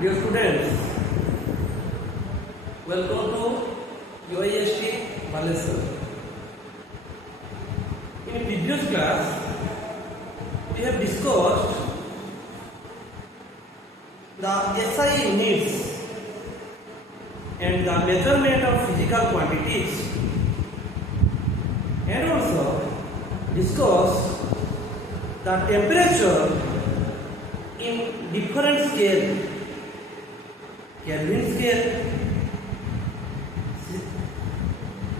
Dear students, welcome to UIST-BLS. In previous class, we have discussed the SI units and the measurement of physical quantities, and also discussed the temperature in different scale, Kelvin scale,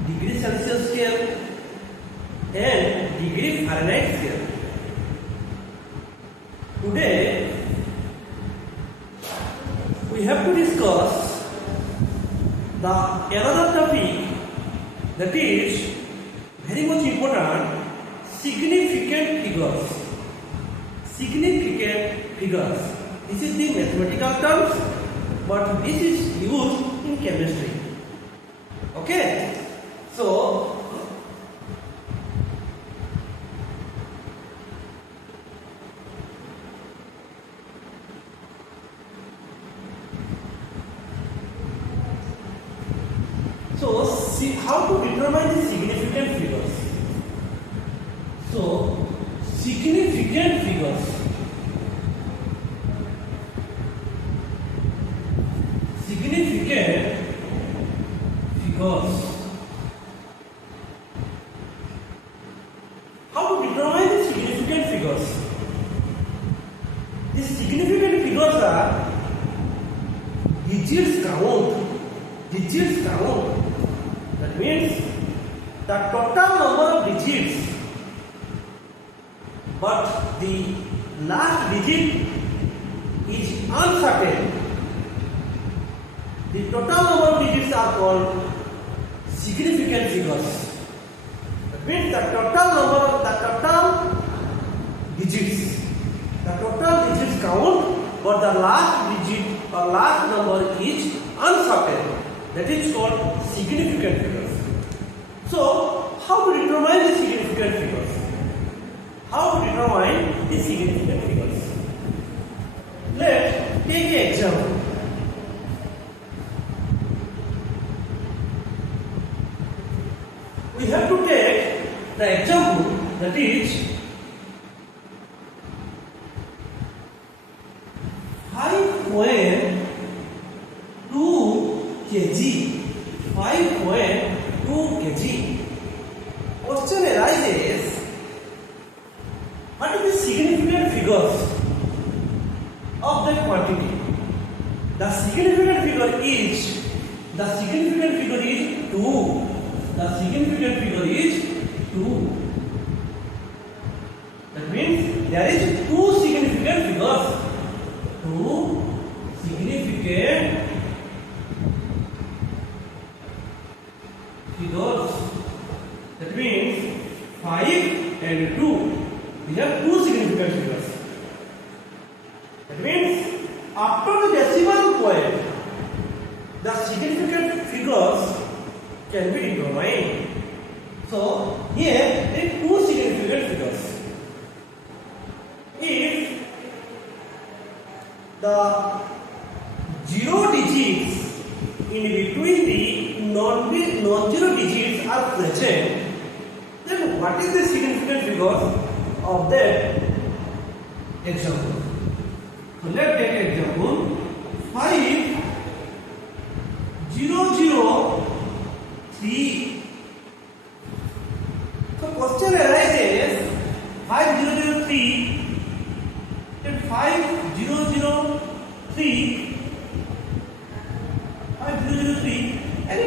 degree Celsius scale, and degree Fahrenheit scale. Today we have to discuss the another topic that is very much important: significant figures. Significant figures. This is the mathematical terms, but this is used in chemistry. Okay? So see how to determine the significant figures. So significant figures. Significant figures. How to determine the significant figures? The significant figures are digits count. Digits count. That means the total number of digits, but the last digit is uncertain. The total number of digits are called significant figures. That means the total digits count, but the last digit or last number is uncertain. That is called significant figures. So, how to determine the significant figures? How to determine the significant figures? Let's take an example. We have to take the example that is 5.2 kg. 5.2 kg. Question arises: what is the significant figures of that quantity? The significant figure is 2. The significant figure is 2. That means there is 2 significant figures. 2 significant figures. That means 5 and 2. These are 2 significant figures. That means after the decimal point, the significant figures can be determined. So here there are 2 significant figures. If the 0 digits in between the non-zero digits are present, then what is the significant figure of that example? So let's take example 5003. So question arises 5003, then 5003 any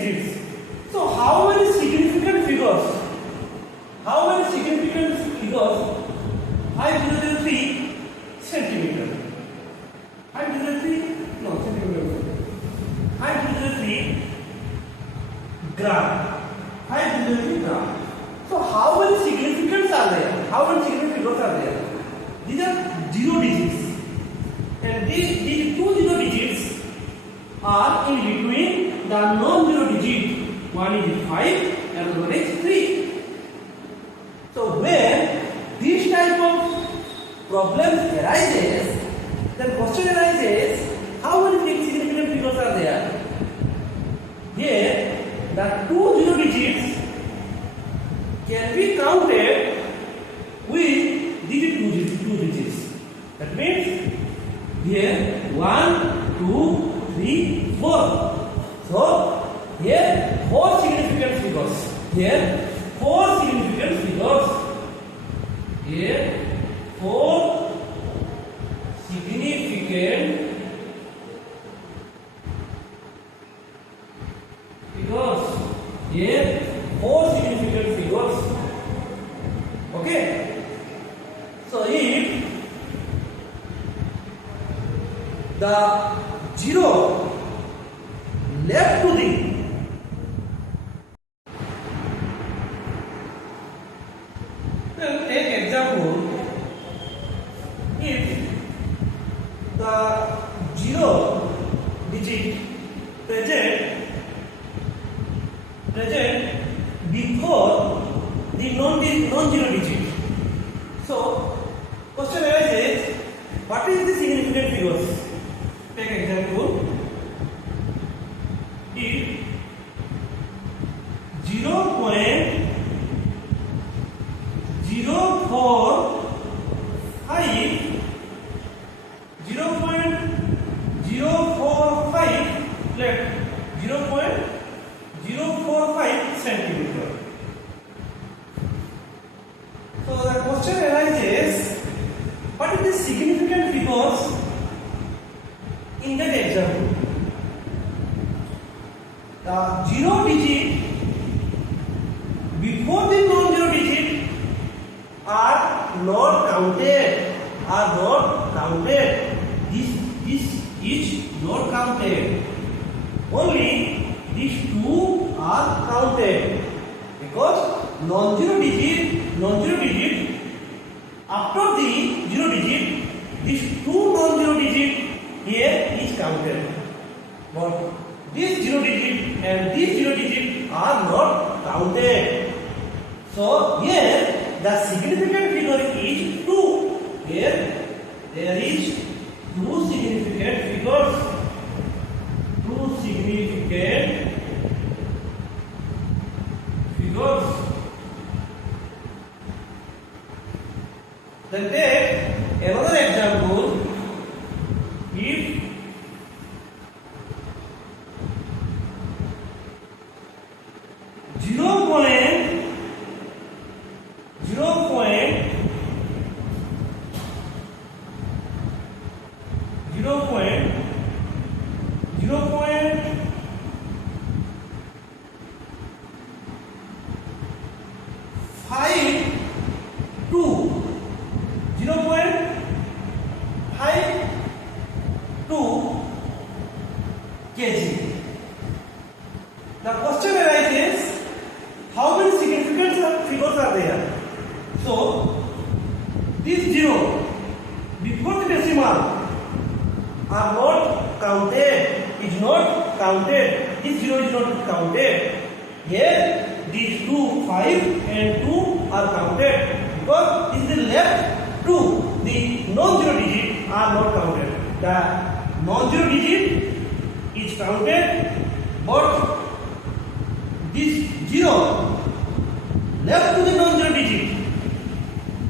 digits. So how many significant figures? 5003 centimeter. 503 gram. 503 gram. So how many significants are there? How many significant figures are there? These are 0 digits, and these 2 0 digits are in between the non-zero digit. One is 5 and one is 3. So when this type of problem arises, then question the two zero digits can be counted with these two digits. That means here 1, 2, 3, 4. So here four significant figures. Here four significant figures. Here four significant figures. Here four significant figures. Okay. So if the zero left to the take example, if the zero digit present before the non-zero digit. So question arises, what is the significant figures? Take example, if 0.045 let 0.045 centimeter. So the question arises, what is the significant figures in that example? The zero digit before the non-zero digit are not counted. This is not counted. Only these two are counted because non-zero digit after the zero digit, these two non-zero digit here is counted. But this zero digit and this zero digit are not counted. So here the significant figure is 2. Here there is two significant figures. Two significant figures. Then take another example. If zero point kg. The question arises, how many significant figures are there? So, this zero before the decimal are not counted, is not counted. This zero is not counted. Here, these 2, 5 and 2 are counted because this is the left 2. The non-zero digit are not counted. The non-zero digit is counted, but this 0 left to the non-zero digit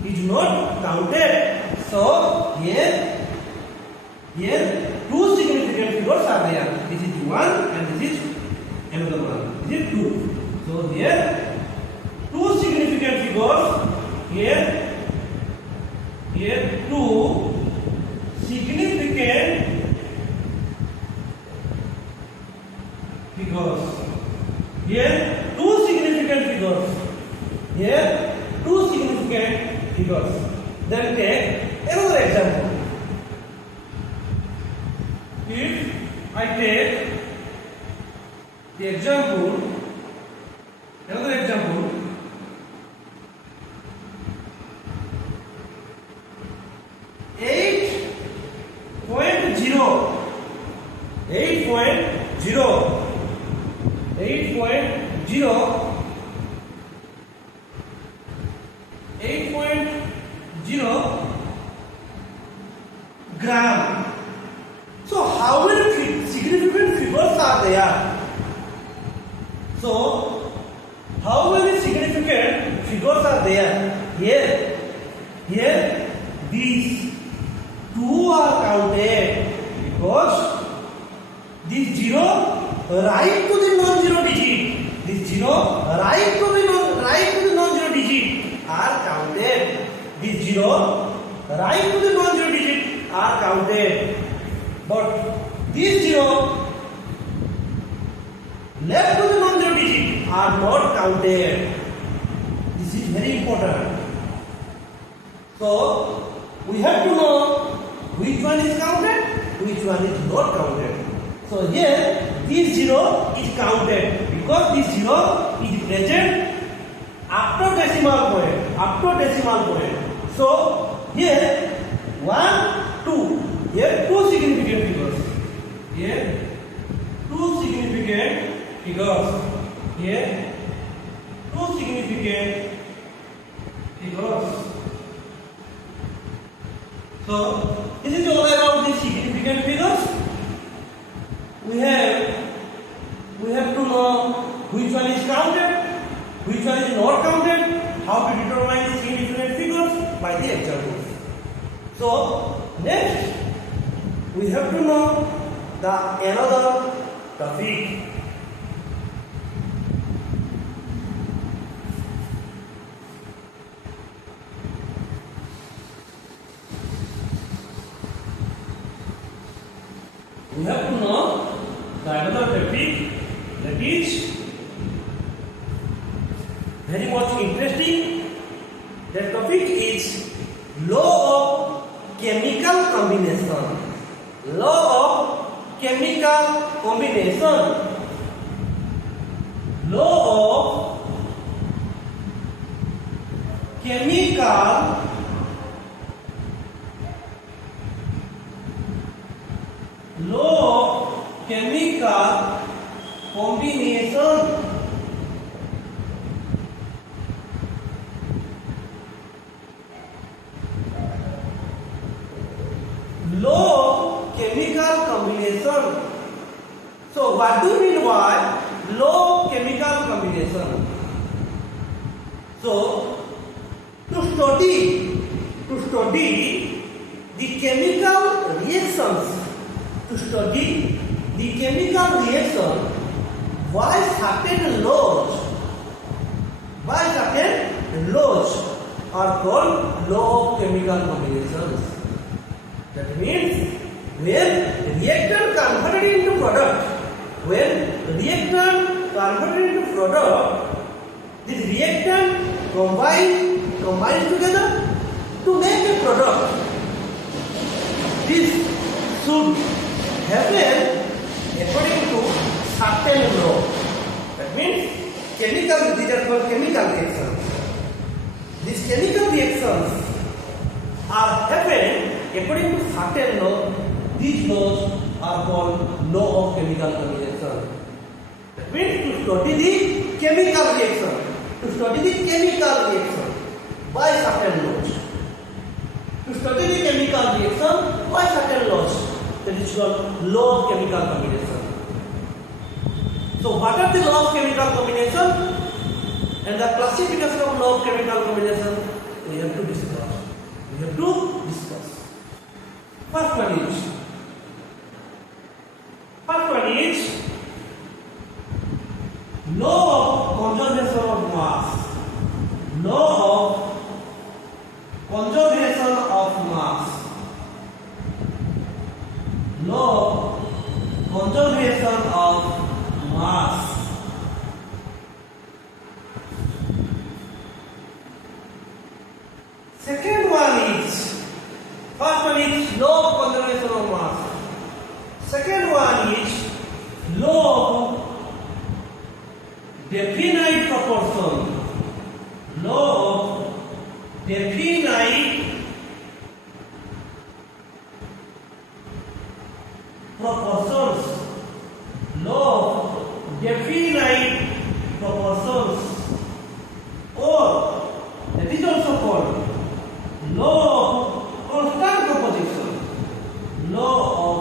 is not counted. So here two significant figures are there. This is 1 and this is another one. This is 2. So here two significant figures. Here two significant figures. Here two significant figures. Here two significant figures. Then take another example. If I take the example, another example, 8.0 gram. So how many significant figures are there? So, how many significant figures are there? Here, these two are counted because this zero right to the non-zero digit. This zero right to the non-zero digit are counted. This zero right to the non-zero digit are counted. But these zero left to the non-zero digit are not counted. This is very important. So we have to know which one is counted, which one is not counted. So here this zero is counted because this zero is present after decimal point. So here 1, 2. Here two significant figures. Here two significant figures. Here two significant figures. So this is all about the significant figures. We have to know which one is counted, which one is not counted, how to determine the significant figures by the examples. So next we have to know another topic. We have to know another topic that is very much interesting. That topic is law of chemical combination. Law of chemical combination. Law of chemical combination. Law of chemical combination. So what do you mean by law of chemical combination? So to study the chemical reactions, by certain laws are called law of chemical combinations. That means when reactor converted into product, this reactant combines together to make a product. This should happen according to certain law. That means these are called chemical reactions. These chemical reactions are happening according to certain law. These laws are called law of chemical combination. That means to study the chemical reaction, by certain laws. That is called law of chemical combination. So what are the laws of chemical combination and the classification of law of chemical combination? We have to discuss. First one is law of conservation of mass. Law of conservation of mass. Law of conservation of mass. First one is law of conservation of mass. Second one is law of definite proportion. Law of definite proportions. Law of definite proportions. Or that is also called law of constant composition. Law of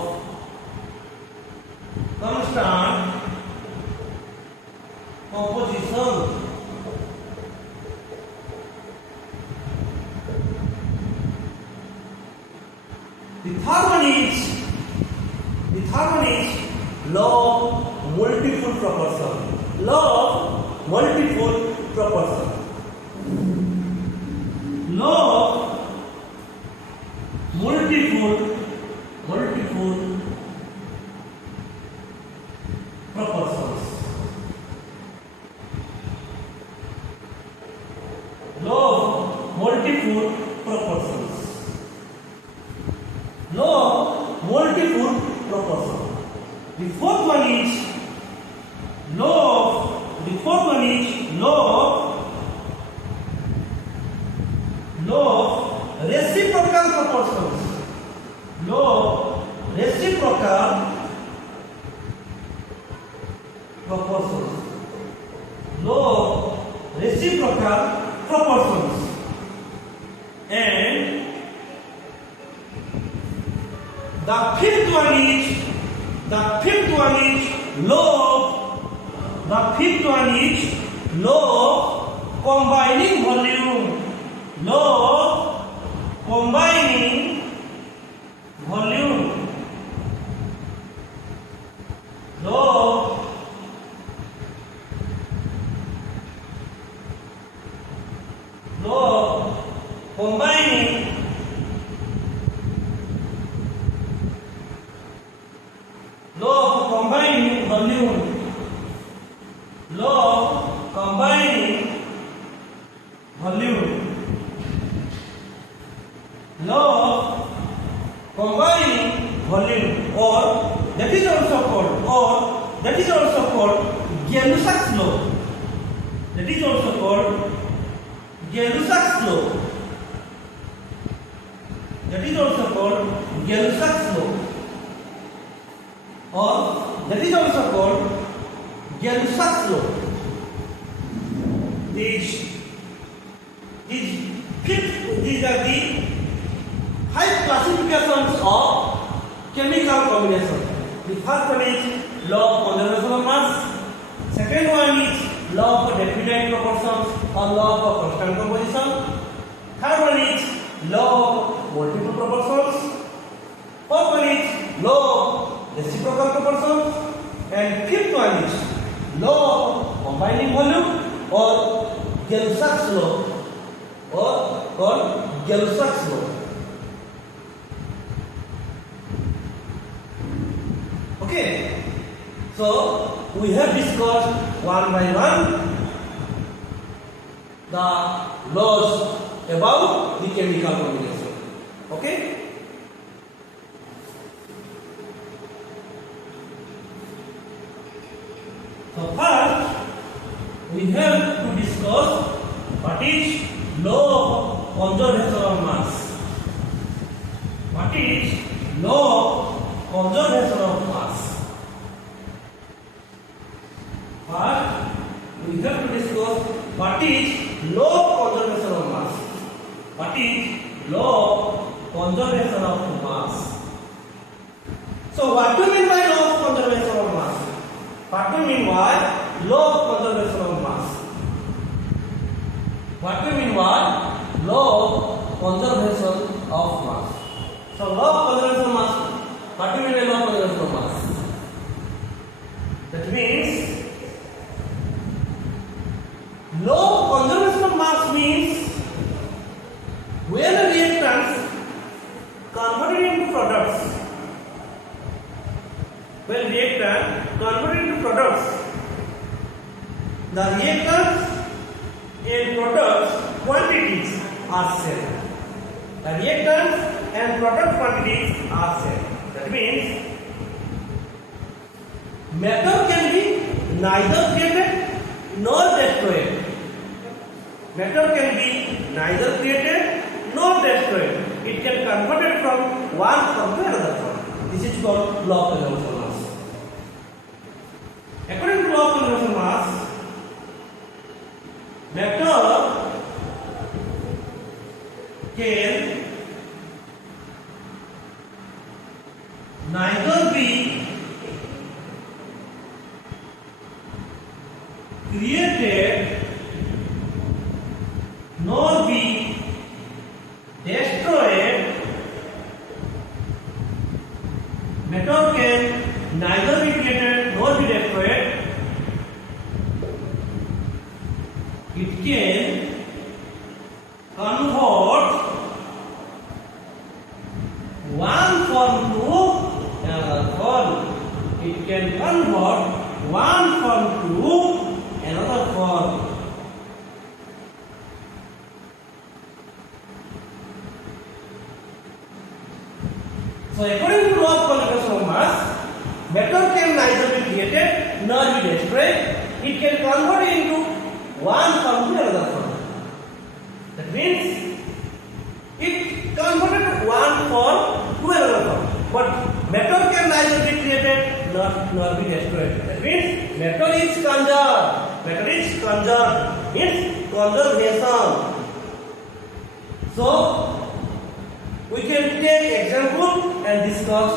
constant The third one is law of multiple proportion. Law of multiple proportion. Law of multiple proportions. Law of multiple proportions. Law of multiple proportion. The fourth one is law of reciprocal proportions. Law of reciprocal proportions. Law of reciprocal proportions. And the fifth one is law of combining volume. Law of combining volume. Law of combining volume. Law of combining volume. Law of combining volume, or that is also called Gay-Lussac's law. That is also called Gay-Lussac's law. That is also called Gay-Lussac's law. Or that is also called Gay-Lussac's law. These are the 5 classifications of chemical combination. The first one is law of conservation of mass. Second one is law of definite proportions or law of constant composition. Third one is law of multiple proportions. Fourth one is law of reciprocal proportions. And fifth one is law of combining volume, or Gay-Lussac's law, or called Gay-Lussac's law. Okay, so we have discussed one by one the laws about the chemical combination. Okay. So first we have to discuss what is law of conservation of mass. What is law of conservation of mass? First we have to discuss what is law of conservation of mass. What is law of conservation of mass? So what do you mean by law of conservation of mass? What do you mean by law of conservation of mass? What do you mean by law of conservation of mass? So law of conservation of mass. What do you mean by law of conservation of mass? That means law of conservation of mass means when reactants converted into products. When reactant converted into products, the reactants and products quantities are same. The reactants and product quantities are same. That means matter can be neither created nor destroyed. Matter can be neither created nor destroyed. It can convert it from one form to another form. This is called law of conservation of mass. According to law of conservation of mass, matter can neither be created nor be destroyed Matter can neither be created nor be destroyed. It can convert one form to another form. It can convert one form to another form. So according to law of conservation of mass, matter can neither be created nor be destroyed. It can convert into one form to another form. That means it converted one form to another form. But matter can neither be created nor be destroyed. That means matter is conserved. Matter is conserved means conservation. So we can take example and discuss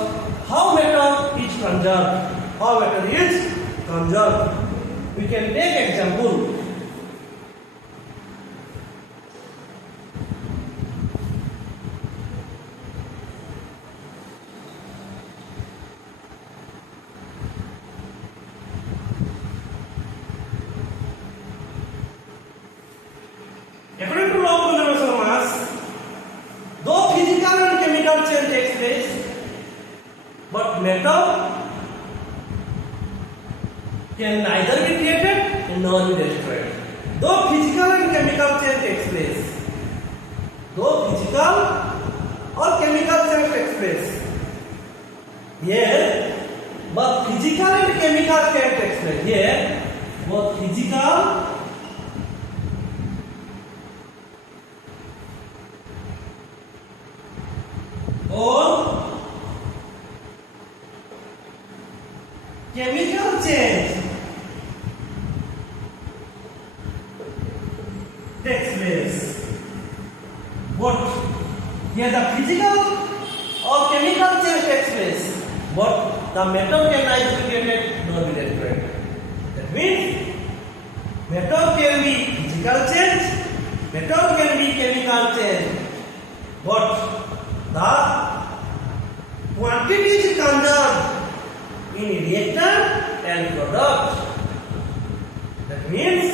how matter is conserved. How matter is conserved. We can take example. According to law of conservation of mass, though physical and chemical change takes place, but matter can neither be created nor be destroyed. Though physical and chemical change takes place, though physical or chemical change takes place, here both physical and chemical change takes place. Here both physical or chemical change takes place. But here the physical or chemical change takes place, but the matter can neither be created nor be destroyed. That means matter can be physical change, matter can be chemical change, but the quantity is conserved in reactant and product. That means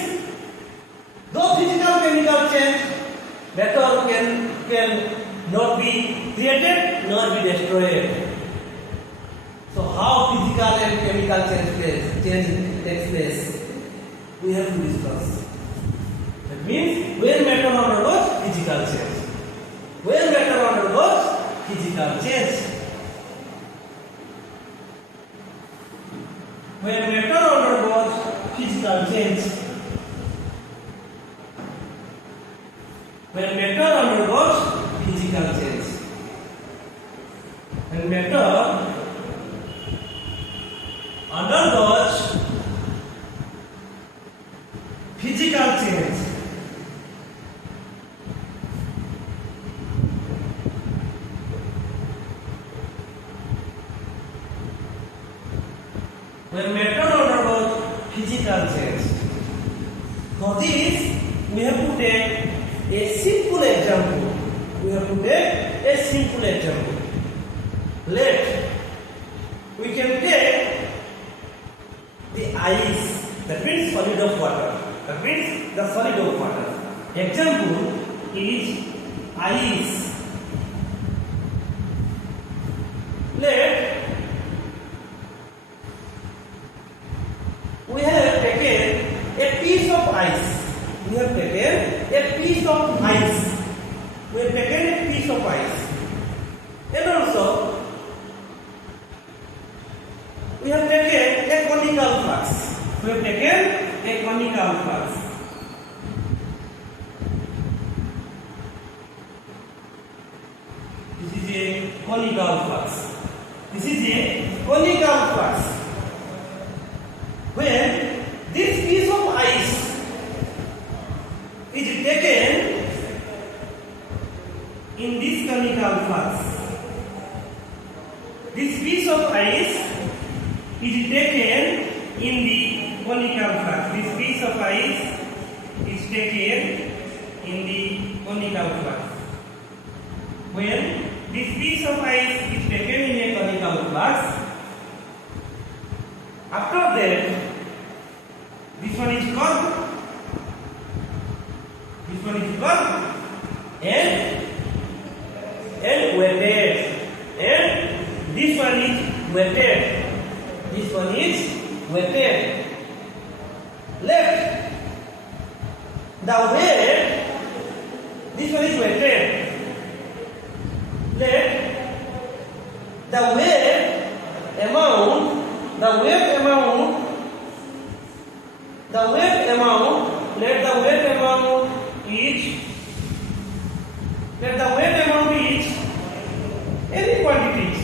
though physical chemical change, matter can not be created nor be destroyed. So how physical and chemical change takes place, we have to discuss. That means when matter undergoes physical change. When matter undergoes physical change. When matter undergoes physical change. When matter undergoes physical change. When matter undergoes physical change. When matter undergoes physical change. For this, we have to take a simple example. We have to take a simple example. We can take the ice, that means solid of water. That means the solid of water. Example is ice. We have taken a piece of ice. We have taken a piece of ice. We have taken a piece of ice. And also, we have taken a conical flask. We have taken a conical flask. This is a conical flask. This is a conical flask. When this piece of ice is taken in this conical flask, this piece of ice is taken in the conical flask. This piece of ice is taken in the conical flask. When this piece of ice is taken in a conical flask, that this one is curved, this one is curved and weighted, and this one is weighted, this one is weighted. Left, the weight, this one is weighted. Left, the weight amount, let the weight amount is any quantities.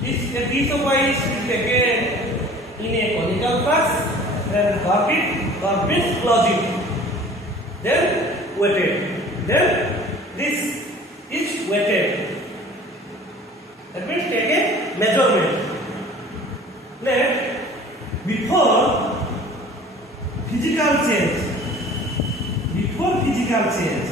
This piece of ice is taken in a conical flask, then curve it, close it, then weighted. Then this is weighted. That means take a measurement. Let before physical change, before physical change,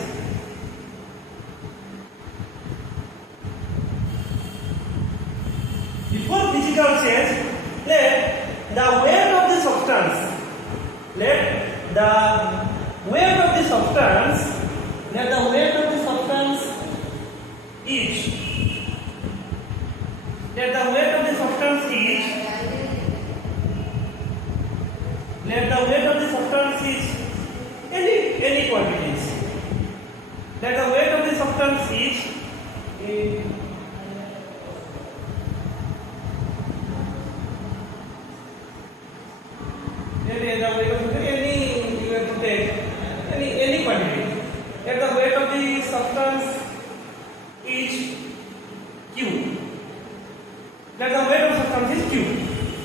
let the weight of the substance, let the weight of the substance, each, let the weight of the substance each, let the weight of the substance is any quantities. Let the weight of the substance is any quantity. Let the weight of the substance is Q. Let the weight of substance is Q.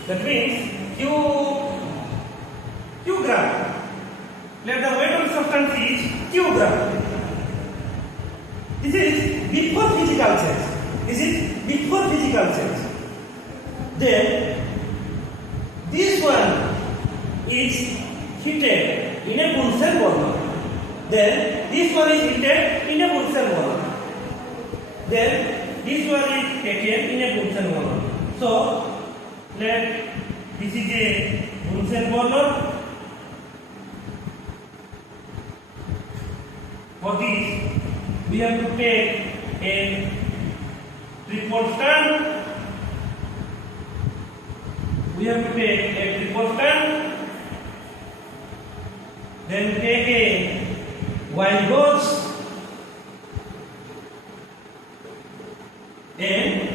That means Q gram. Let the weight of substance is Q gram. This is before physical change. Then this one is heated in a Bunsen burner. Then this one is heated in a Bunsen burner. Then this one is taken in a Bunsen burner. So let this is a Bunsen burner. For this we have to take a tripod stand. Then take a wire gauge and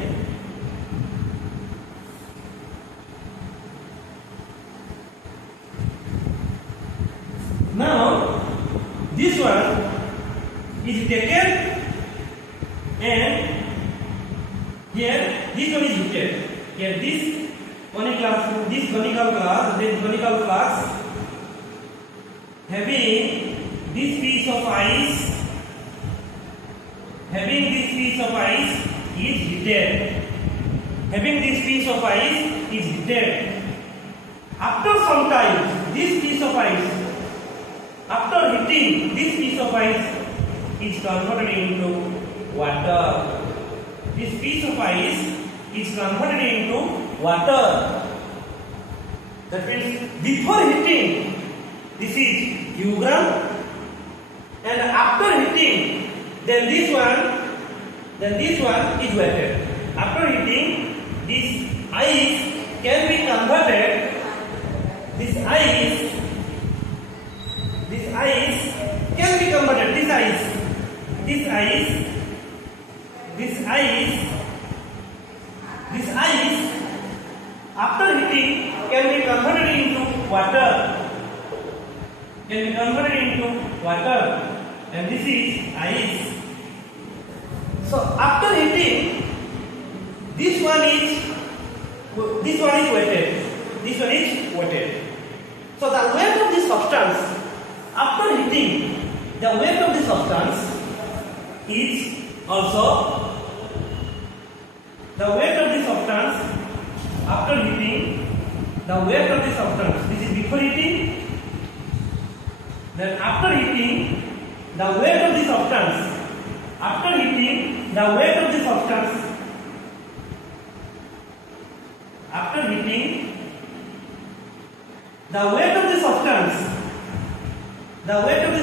now this one is taken and here this one is heated. Here this conical glass having this piece of ice is heated. After some time, this piece of ice, after heating, this piece of ice is converted into water. This piece of ice is converted into water. That means before heating, this is Q gram, and after heating, then this one is weighted. After heating, this ice can be converted. This ice can be converted. This ice after heating can be converted into water. And this is ice. So after heating, this one is weighted. So the weight of the substance after heating, the weight of the substance is also the weight of the substance after heating, the weight of the substance. This is before heating. Then after heating, the weight of the substance. After heating, the weight of the substance. After heating, the weight of the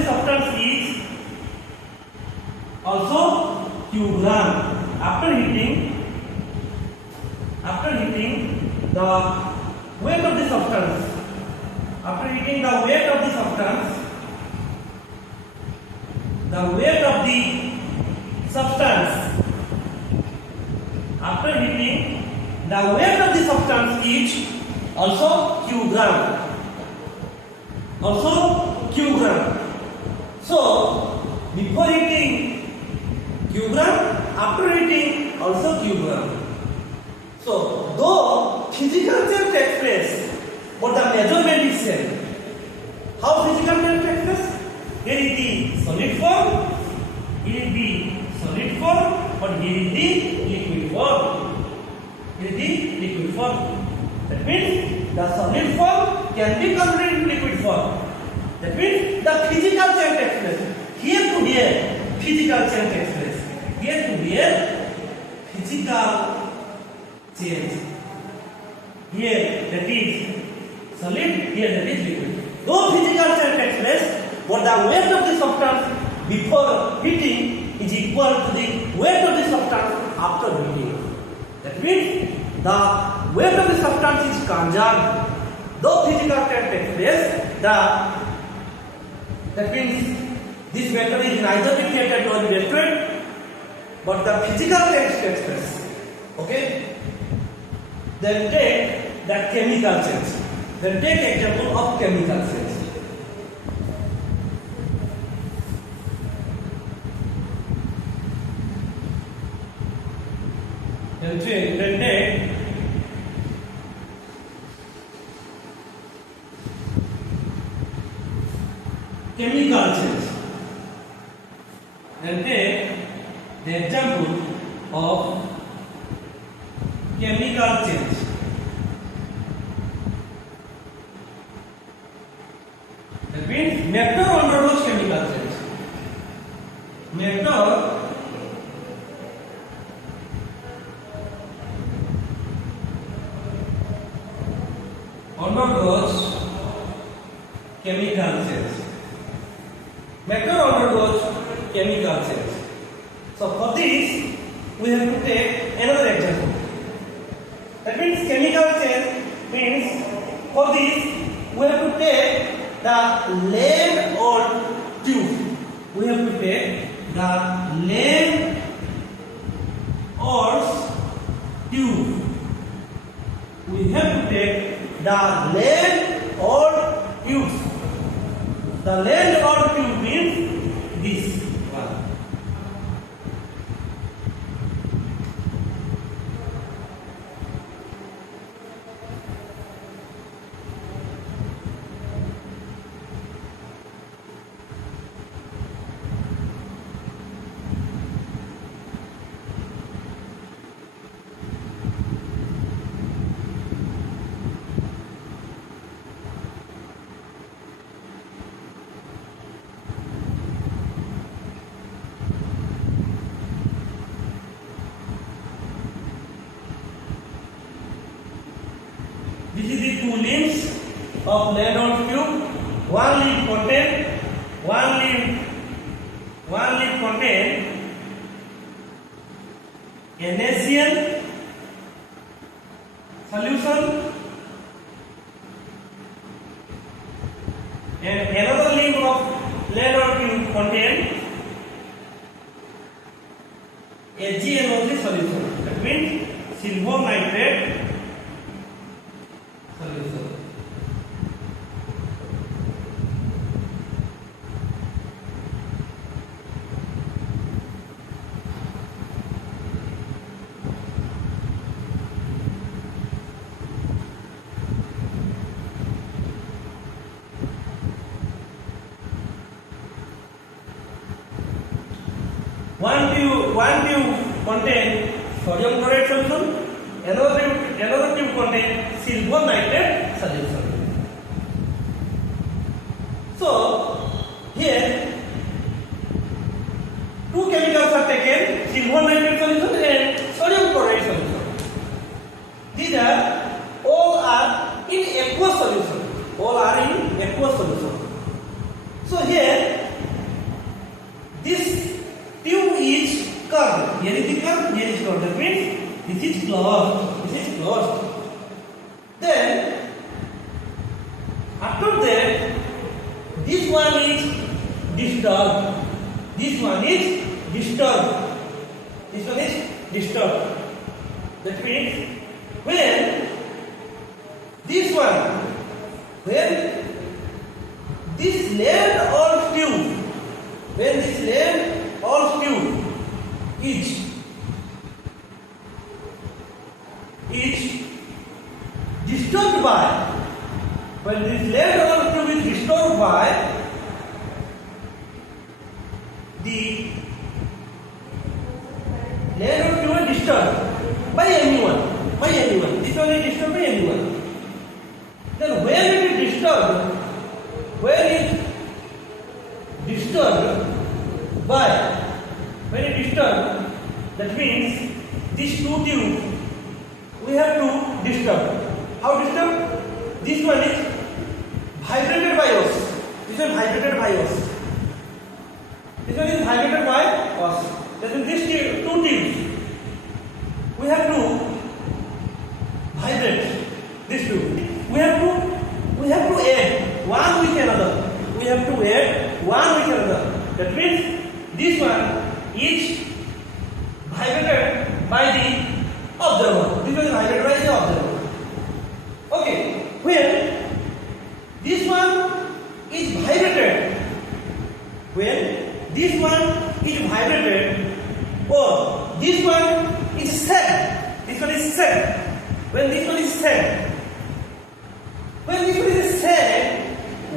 substance is also kilogram. After heating, the weight of the substance, after heating the weight of the substance is also kilogram. So before heating kilogram, after heating also kilogram. So though physical change takes place, but the measurement is same. How physical change takes place? Here is the solid form, here is the solid form, but here is the liquid form. That means the solid form can be converted into liquid form. That means the physical change takes place. Here to here, physical change takes place. Here to here, physical change. Here that is solid, here that is liquid. Though physical change takes place, but the weight of the substance before heating is equal to the weight of the substance after heating. That means the weight of the substance is conserved. Though physical change takes place, that means this metal is neither deflated nor destroyed, but the physical change takes place. Okay? Then take the chemical change. Then take example of chemical change. Then take chemical change. Then take the example of chemical change. That means matter undergoes chemical change. Matter undergoes chemical change. Matter undergoes chemical change. So for this, we have to take another example. That means chemical change means for this, we have to take the length or tube. We have to take the length or tube. We have to take the length or tube. The length or tube means this one. This is the two limbs of lead tube. One limb contain NaCl solution, and another limb of lead tube contain AgNO3 solution. That means silver nitrate solution. One tube contain sodium chloride solution, another tube contain silver nitrate solution. So here two chemicals are taken, silver nitrate solution and sodium chloride solution. These are all are in aqueous solution. All are closed. This is closed. Then after that, this one is disturbed. This one is disturbed. This one is disturbed. That means when this land or tube, when this land or tube is disturbed by, when this land or tube is disturbed by the land or tube is disturbed by anyone. This one is disturbed by anyone. Then when it is disturbed, that means these two tubes we have to disturb. How disturb? This one is vibrated by us. This one vibrated by us. This one is vibrated by us. That means these two tubes we have to vibrate. These two. We have to add one with another. We have to add one with another. That means this one is vibrated by the observer. This one is vibrated by the observer. Okay. When this one is vibrated, or this one is set. This one is set. When this one is set,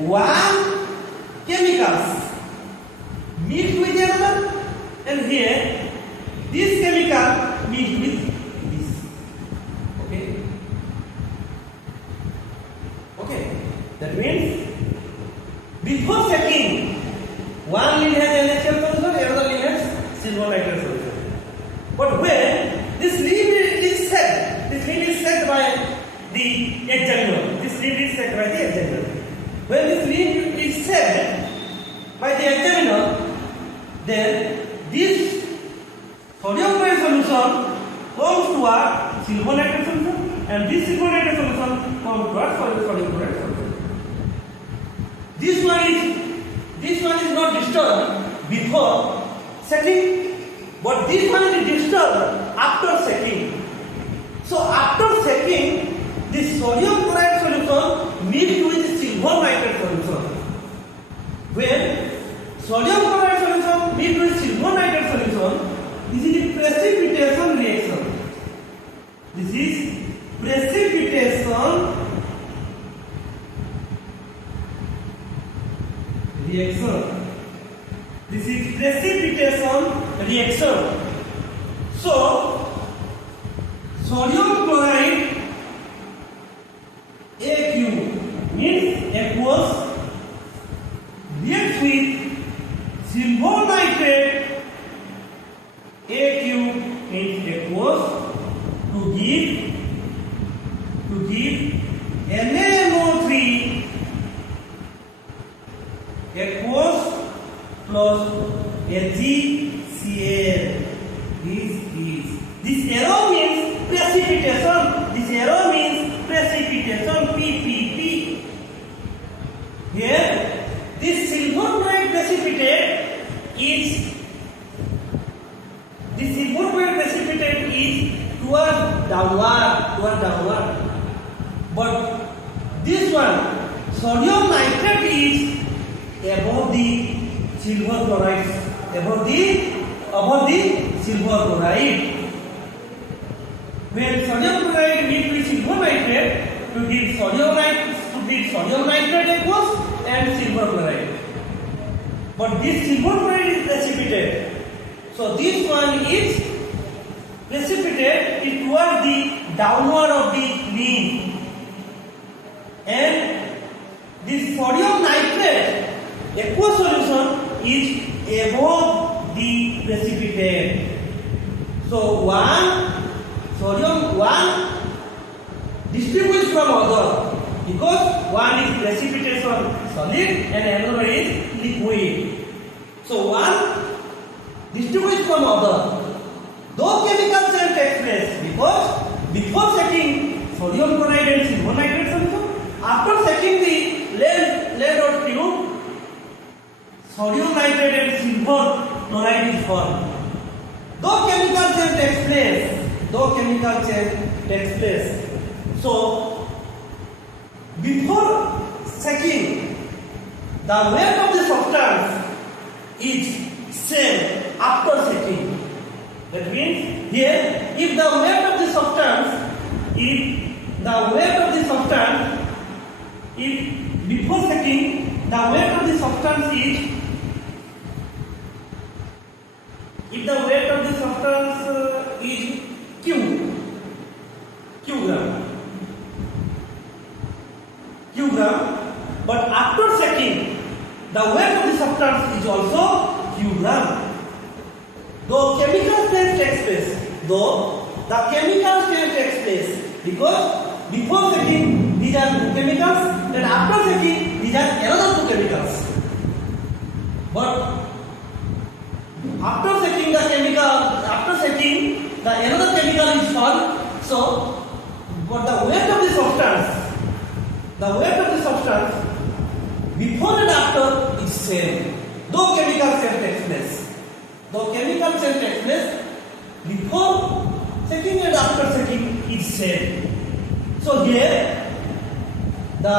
one chemicals mix with another, and here this chemical mix with this. Okay. That means before setting, one lead has NaCl solution, another lead has silver nitrate solution. But when this lead is set by the examiner. When this lead is set by the examiner, then this sodium chloride solution comes to our silver nitrate solution, and this silver nitrate solution comes to our sodium chloride solution. This one is not disturbed before setting, but this one is disturbed after setting. So after setting, this sodium chloride solution mixed with silver nitrate solution. When sodium chloride solution mixed with silver nitrate solution, this is the precipitation reaction. This is precipitation reaction. This is precipitation reaction. So sodium chloride AQ means aqueous reacts with silver nitrate. AQ means aqueous to give NaNO3 aqueous plus AgCl. This arrow means precipitation. This arrow means precipitation. PPP. Here, this silver chloride precipitate is toward downward. But this one, sodium nitrate is above the silver chloride, above the silver chloride. When sodium chloride mixed with silver nitrate to give sodium nitrate aqueous and silver chloride. But this silver chloride is precipitate. So this one is precipitate toward the downward of the lean, and this sodium nitrate aqueous solution is above the precipitate. So one distributes from other, because one is precipitation solid and another is liquid. So one distributes from other. Those chemical change takes place because Mononitrate solution. After taking the lead or tube, sodium nitrate and silver chloride is formed. Though chemical change takes place, so before shaking, the weight of the substance is same after shaking. That means here, if the weight of the substance, if before shaking, the weight of the substance is, if the weight of the substance is Q gram, but after shaking, the weight of the substance is also Q gram. Though chemical change takes place, because before shaking these are two chemicals, and after shaking these are another two chemicals. But after shaking the another chemical is formed. So, but the weight of the substance before and after is same. Though chemical change takes place, before shaking and after shaking is same. So here the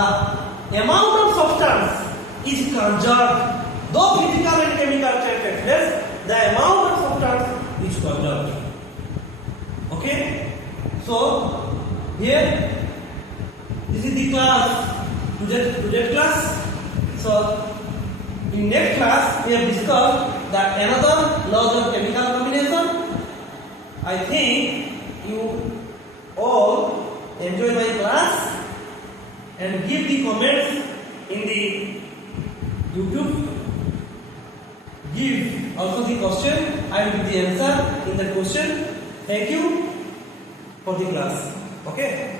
amount of substance is conserved. Though physical and chemical change takes place, the amount of substance is conserved. Okay? So here this is the class, today's class. So in next class we have discussed that another laws of chemical combination. I think you all enjoy my class and give the comments in the YouTube. Give also the question. I will give the answer in the question. Thank you for the class. Okay.